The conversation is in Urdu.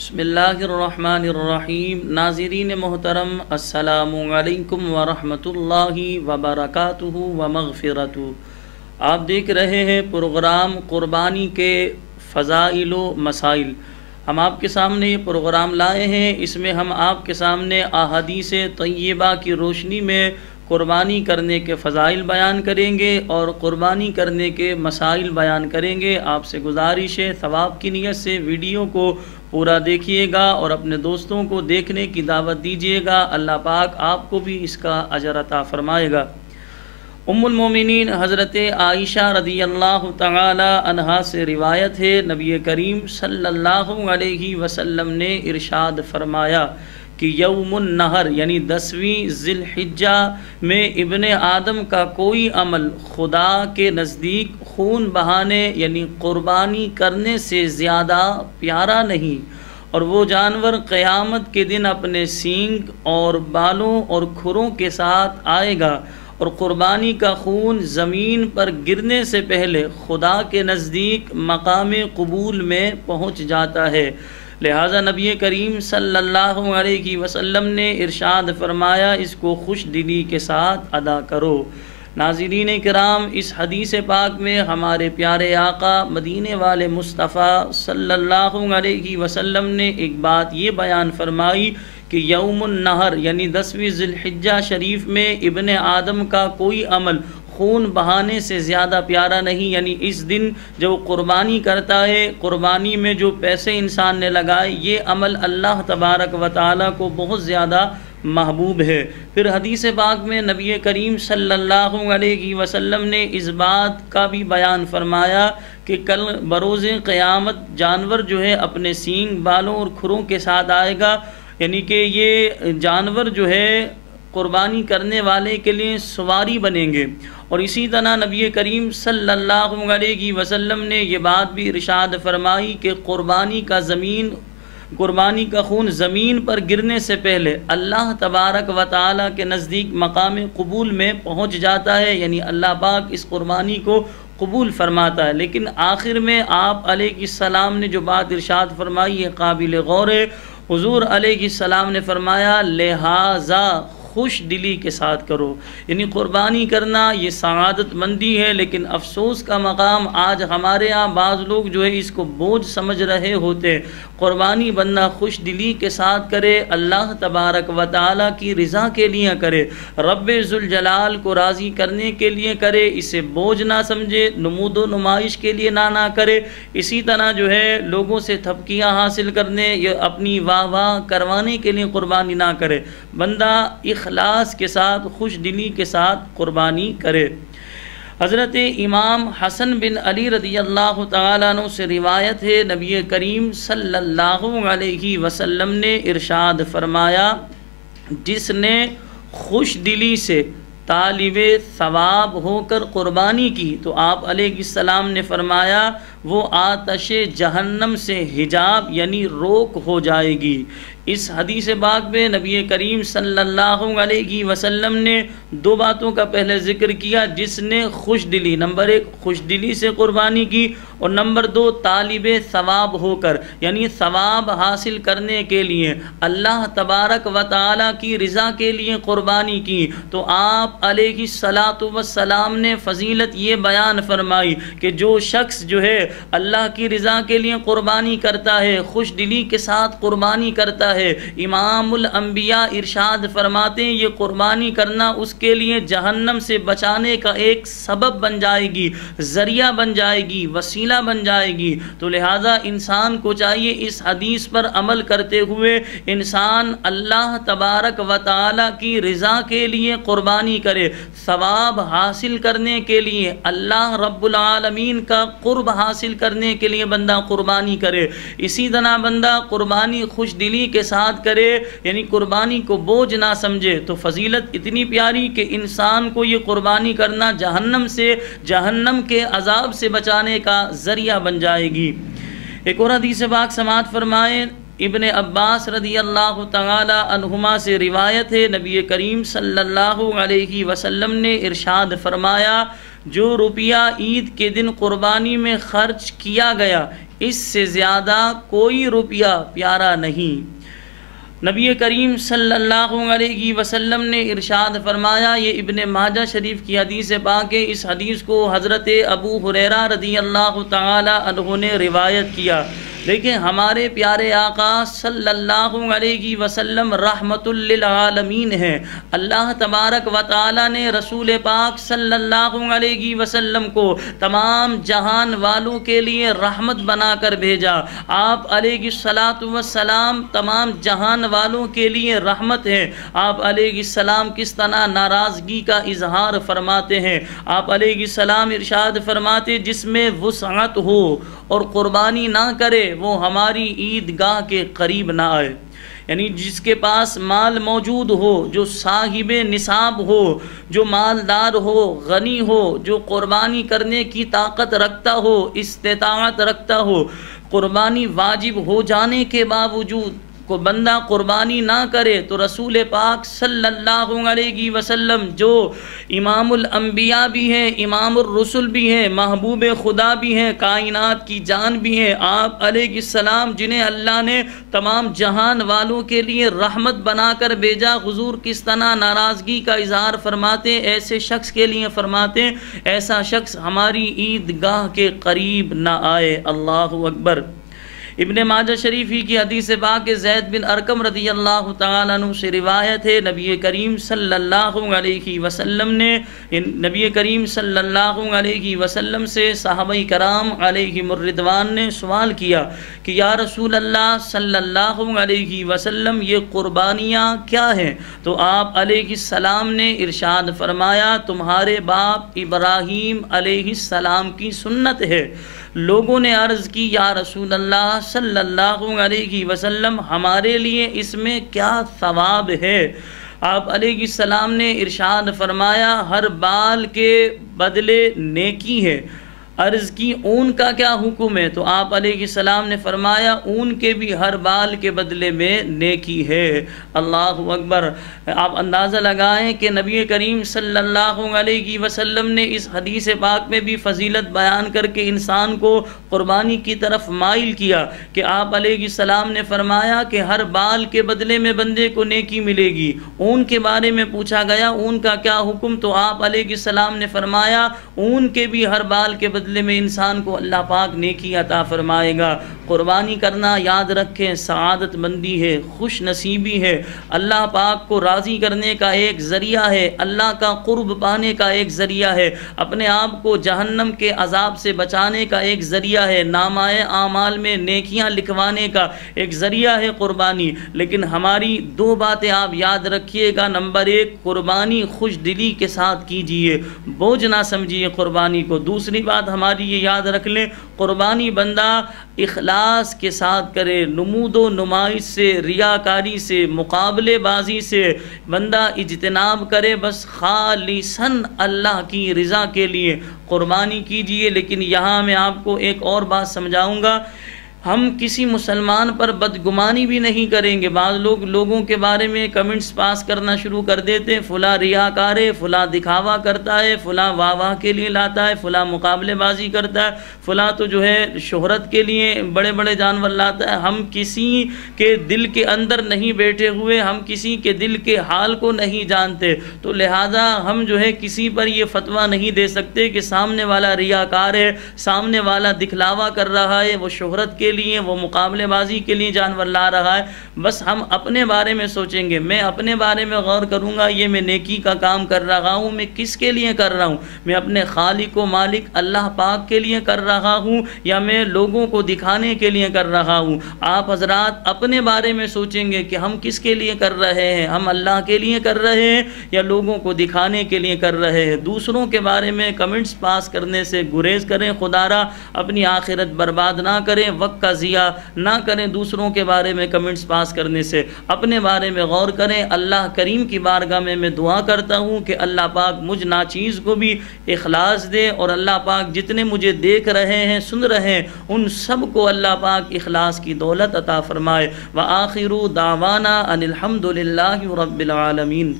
بسم اللہ الرحمن الرحیم۔ ناظرین محترم، السلام علیکم ورحمۃ اللہ وبرکاتہ ومغفرتہ۔ آپ دیکھ رہے ہیں پروگرام قربانی کے فضائل و مسائل۔ ہم آپ کے سامنے یہ پروگرام لائے ہیں، اس میں ہم آپ کے سامنے احادیث طیبہ کی روشنی میں قربانی کرنے کے فضائل بیان کریں گے اور قربانی کرنے کے مسائل بیان کریں گے۔ آپ سے گزارش ہے ثواب کی نیت سے ویڈیو کو پورا دیکھیے گا اور اپنے دوستوں کو دیکھنے کی دعوت دیجیے گا۔ اللہ پاک آپ کو بھی اس کا اجر عطا فرمائے گا۔ ام المومنین حضرت عائشہ رضی اللہ تعالی عنہا سے روایت ہے، نبی کریم صلی اللہ علیہ وسلم نے ارشاد فرمایا کہ یوم النحر یعنی 10ویں ذی الحجہ میں ابن آدم کا کوئی عمل خدا کے نزدیک خون بہانے یعنی قربانی کرنے سے زیادہ پیارا نہیں، اور وہ جانور قیامت کے دن اپنے سینگ اور بالوں اور کھروں کے ساتھ آئے گا، اور قربانی کا خون زمین پر گرنے سے پہلے خدا کے نزدیک مقام قبول میں پہنچ جاتا ہے۔ لہٰذا نبی کریم صلی اللہ علیہ وسلم نے ارشاد فرمایا اس کو خوش دلی کے ساتھ ادا کرو۔ ناظرین کرام، اس حدیث پاک میں ہمارے پیارے آقا مدینے والے مصطفیٰ صلی اللہ علیہ وسلم نے ایک بات یہ بیان فرمائی کہ یوم النحر یعنی 10ویں ذی الحجہ شریف میں ابن آدم کا کوئی عمل خون بہانے سے زیادہ پیارا نہیں، یعنی اس دن جو قربانی کرتا ہے، قربانی میں جو پیسے انسان نے لگائے، یہ عمل اللہ تبارک و تعالیٰ کو بہت زیادہ محبوب ہے۔ پھر حدیث پاک میں نبی کریم صلی اللہ علیہ وسلم نے اس بات کا بھی بیان فرمایا کہ کل بروز قیامت جانور جو ہے اپنے سینگ بالوں اور کھروں کے ساتھ آئے گا، یعنی کہ یہ جانور جو ہے قربانی کرنے والے کے لیے سواری بنیں گے۔ اور اسی طرح نبی کریم صلی اللہ علیہ وسلم نے یہ بات بھی ارشاد فرمائی کہ قربانی کا خون زمین پر گرنے سے پہلے اللہ تبارک و تعالیٰ کے نزدیک مقام قبول میں پہنچ جاتا ہے، یعنی اللہ پاک اس قربانی کو قبول فرماتا ہے۔ لیکن آخر میں آپ علیہ السلام نے جو بات ارشاد فرمائی ہے قابل غور ہے۔ حضور علیہ السلام نے فرمایا لہٰذا خوش دلی کے ساتھ کرو، یعنی قربانی کرنا یہ سعادت مندی ہے، لیکن افسوس کا مقام آج ہمارے ہاں بعض لوگ جو ہے اس کو بوجھ سمجھ رہے ہوتے۔ قربانی بندہ خوش دلی کے ساتھ کرے، اللہ تبارک و تعالیٰ کی رضا کے لیے کرے، رب ذوالجلال کو راضی کرنے کے لیے کرے، اسے بوجھ نہ سمجھے، نمود و نمائش کے لیے نہ کرے۔ اسی طرح جو ہے لوگوں سے تھپکیاں حاصل کرنے یا اپنی واہ واہ کروانے کے لیے قربانی نہ کرے، بندہ اخلاص کے ساتھ خوش دلی کے ساتھ قربانی کرے۔ حضرت امام حسن بن علی رضی اللہ تعالیٰ عنہ سے روایت ہے، نبی کریم صلی اللہ علیہ وسلم نے ارشاد فرمایا جس نے خوش دلی سے طالب ثواب ہو کر قربانی کی تو آپ علیہ السلام نے فرمایا وہ آتش جہنم سے حجاب یعنی روک ہو جائے گی۔ اس حدیث پاک میں نبی کریم صلی اللہ علیہ وسلم نے دو باتوں کا پہلے ذکر کیا، جس نے خوش دلی، نمبر 1 خوش دلی سے قربانی کی، اور نمبر 2 طالب ثواب ہو کر، یعنی ثواب حاصل کرنے کے لیے اللہ تبارک و تعالیٰ کی رضا کے لیے قربانی کی۔ تو آپ علیہ الصلاۃ والسلام نے فضیلت یہ بیان فرمائی کہ جو شخص جو ہے اللہ کی رضا کے لیے قربانی کرتا ہے، خوش دلی کے ساتھ قربانی کرتا ہے، امام الانبیاء ارشاد فرماتے ہیں یہ قربانی کرنا اس کے لیے جہنم سے بچانے کا ایک سبب بن جائے گی، ذریعہ بن جائے گی، وسیلہ بن جائے گی۔ تو لہٰذا انسان کو چاہیے اس حدیث پر عمل کرتے ہوئے انسان اللہ تبارک و تعالیٰ کی رضا کے لیے قربانی کرے، ثواب حاصل کرنے کے لیے، اللہ رب العالمین کا قرب حاصل کرنے کے لیے بندہ قربانی کرے۔ اسی طرح بندہ قربانی خوش دلی کے ساتھ کرے، یعنی قربانی کو بوجھ نہ سمجھے، تو فضیلت اتنی پیاری کہ انسان کو یہ قربانی کرنا جہنم کے عذاب سے بچانے کا ذریعہ بن جائے گی۔ ایک اور حدیث پاک سماعت فرمائیں، ابن عباس رضی اللہ تعالی عنہما سے روایت ہے، نبی کریم صلی اللہ علیہ وسلم نے ارشاد فرمایا جو روپیہ عید کے دن قربانی میں خرچ کیا گیا اس سے زیادہ کوئی روپیہ پیارا نہیں۔ نبی کریم صلی اللہ علیہ وسلم نے ارشاد فرمایا، یہ ابن ماجہ شریف کی حدیث پاک ہے، اس حدیث کو حضرت ابو ہریرہ رضی اللہ تعالی عنہ نے روایت کیا، لیکن ہمارے پیارے آقا صلی اللہ علیہ وسلم رحمت للعالمین ہیں۔ اللہ تبارک و تعالی نے رسول پاک صلی اللہ علیہ وسلم کو تمام جہان والوں کے لیے رحمت بنا کر بھیجا۔ آپ علیہ الصلاۃ والسلام تمام جہان والوں کے لیے رحمت ہیں۔ آپ علیہ السلام کس طرح ناراضگی کا اظہار فرماتے ہیں۔ آپ علیہ السلام ارشاد فرماتے، جس میں وسعت ہو اور قربانی نہ کرے وہ ہماری عیدگاہ کے قریب نہ آئے۔ یعنی جس کے پاس مال موجود ہو، جو صاحب نصاب ہو، جو مالدار ہو، غنی ہو، جو قربانی کرنے کی طاقت رکھتا ہو، استطاعت رکھتا ہو، قربانی واجب ہو جانے کے باوجود کو بندہ قربانی نہ کرے، تو رسول پاک صلی اللہ علیہ وسلم جو امام الانبیاء بھی ہیں، امام الرسل بھی ہیں، محبوب خدا بھی ہیں، کائنات کی جان بھی ہیں، آپ علیہ السلام جنہیں اللہ نے تمام جہان والوں کے لیے رحمت بنا کر بھیجا، حضور کس طرح ناراضگی کا اظہار فرماتے ایسے شخص کے لیے فرماتے، ایسا شخص ہماری عیدگاہ کے قریب نہ آئے۔ اللہ اکبر۔ ابن ماجہ شریفی کی حدیث پاک زید بن ارقم رضی اللہ تعالیٰ عنہ سے روایت ہے، نبی کریم صلی اللہ علیہ وسلم نے نبی کریم صلی اللہ علیہ وسلم سے صحابہ کرام علیہم الرضوان نے سوال کیا کہ یا رسول اللہ صلی اللہ علیہ وسلم یہ قربانیاں کیا ہیں؟ تو آپ علیہ السلام نے ارشاد فرمایا، تمہارے باپ ابراہیم علیہ السلام کی سنت ہے۔ لوگوں نے عرض کی، یا رسول اللہ صلی اللہ علیہ وسلم ہمارے لیے اس میں کیا ثواب ہے؟ آپ علیہ السلام نے ارشاد فرمایا، ہر بال کے بدلے نیکی ہے۔ عرض کی اون کا کیا حکم ہے؟ تو آپ علیہ السلام نے فرمایا، اون کے بھی ہر بال کے بدلے میں نیکی ہے۔ اللہ اکبر۔ آپ اندازہ لگائیں کہ نبی کریم صلی اللہ علیہ وسلم نے اس حدیث پاک میں بھی فضیلت بیان کر کے انسان کو قربانی کی طرف مائل کیا کہ آپ علیہ السلام نے فرمایا کہ ہر بال کے بدلے میں بندے کو نیکی ملے گی۔ اون کے بارے میں پوچھا گیا، اون کا کیا حکم؟ تو آپ علیہ السلام نے فرمایا، اون کے بھی ہر بال کے بدلے میں انسان کو اللہ پاک نیکی عطا فرمائے گا۔ قربانی کرنا یاد رکھیں سعادت مندی ہے، خوش نصیبی ہے، اللہ پاک کو راضی کرنے کا ایک ذریعہ ہے، اللہ کا قرب پانے کا ایک ذریعہ ہے، اپنے آپ کو جہنم کے عذاب سے بچانے کا ایک ذریعہ ہے، نامہ اعمال میں نیکیاں لکھوانے کا ایک ذریعہ ہے قربانی۔ لیکن ہماری دو باتیں آپ یاد رکھیے گا۔ نمبر ایک، قربانی خوش دلی کے ساتھ کیجئے، بوجھ نہ سمجھیے قربانی کو۔ دوسری بات ہماری یہ یاد رکھ لیں، قربانی بندہ اخلاص کے ساتھ کرے، نمود و نمائش سے، ریاکاری سے، مقابلے بازی سے بندہ اجتناب کرے، بس خالصاً اللہ کی رضا کے لیے قربانی کیجئے۔ لیکن یہاں میں آپ کو ایک اور بات سمجھاؤں گا، ہم کسی مسلمان پر بدگمانی بھی نہیں کریں گے۔ بعض لوگ لوگوں کے بارے میں کمنٹس پاس کرنا شروع کر دیتے ہیں، فلاں ریاکار ہے، فلاں دکھاوا کرتا ہے، فلاں واہ واہ کے لیے لاتا ہے، فلاں مقابلے بازی کرتا ہے، فلاں تو جو ہے شہرت کے لیے بڑے بڑے جانور لاتا ہے۔ ہم کسی کے دل کے اندر نہیں بیٹھے ہوئے، ہم کسی کے دل کے حال کو نہیں جانتے، تو لہٰذا ہم جو ہے کسی پر یہ فتویٰ نہیں دے سکتے کہ سامنے والا ریاکار ہے، سامنے والا دکھلاوا کر رہا ہے، وہ شہرت کے لیے، وہ مقابلے بازی کے لیے جانور لا رہا ہے۔ بس ہم اپنے بارے میں سوچیں گے، میں اپنے بارے میں غور کروں گا، یہ میں نیکی کا کام کر رہا ہوں، میں کس کے لیے کر رہا ہوں؟ میں اپنے خالق و مالک اللہ پاک کے لیے کر رہا ہوں یا میں لوگوں کو دکھانے کے لیے کر رہا ہوں؟ آپ حضرات اپنے بارے میں سوچیں گے کہ ہم کس کے لیے کر رہے ہیں، ہم اللہ کے لیے کر رہے ہیں یا لوگوں کو دکھانے کے لیے کر رہے ہیں؟ دوسروں کے بارے میں کمنٹس پاس کرنے سے گریز کریں، خدا را اپنی آخرت برباد نہ کریں، وقت کا ضیاع نہ کریں دوسروں کے بارے میں کمنٹس پاس کرنے سے، اپنے بارے میں غور کریں۔ اللہ کریم کی بارگاہ میں دعا کرتا ہوں کہ اللہ پاک مجھ ناچیز کو بھی اخلاص دے، اور اللہ پاک جتنے مجھے دیکھ رہے ہیں، سن رہے ہیں، ان سب کو اللہ پاک اخلاص کی دولت عطا فرمائے۔ وآخر دعوانا ان الحمد للہ رب العالمین۔